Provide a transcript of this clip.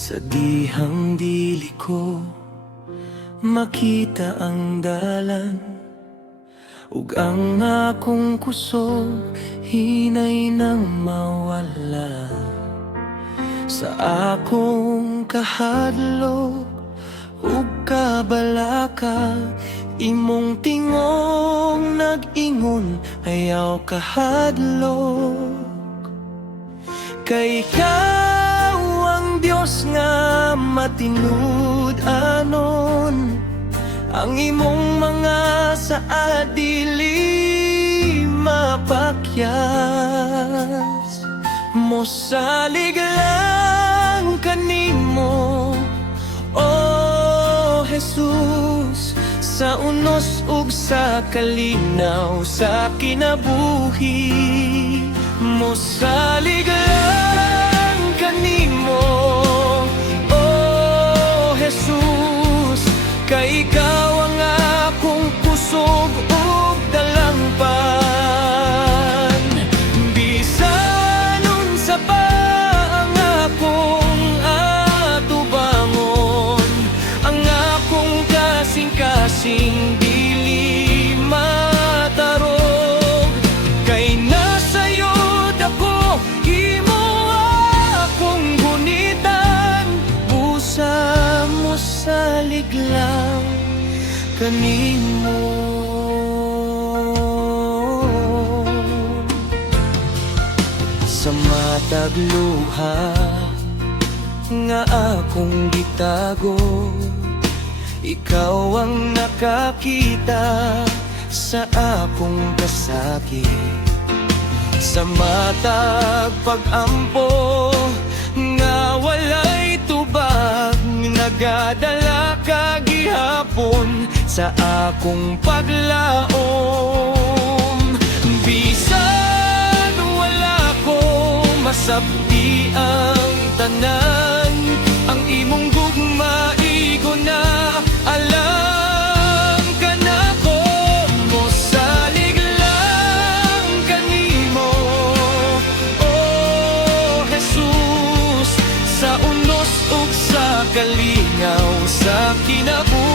Sa dihang dili ko makita ang dalan, ug ang akong kusog hinay nang mawala. Sa akong kahadlok ug kabalaka, imong tingong nag-ingon ayaw kahadlok. Kay ikaw ang Dios nga matinud anon, ang imong mga saad dili mapakyas. Mosalig lang kanimo, oh Jesus, sa unos ug sa kalinaw sa kinabuhi. Mosalig lang kanimo, oh Jesus, kay ikaw ang akong kusog ug dalangpan. Bisan unsa pa ang akong atubangon, ang akong kasing-kasing dili matarog. Kay nasayod ako, imo akong gunitan, busa mo salig lang kanimo. Sa matag luha nga akong gitago, ikaw ang nakakita sa akong kasakit. Sa matag pag-ampo nga walay tubag, nagadala ka gihapon sa akong paglaom. Bisan wala ko masabti ang tanan, ang imong gugma igo na alam ka na ko. Mosalig lang kanimo, oh Jesus, sa unos ug sa kalingaw sa kinabuhi.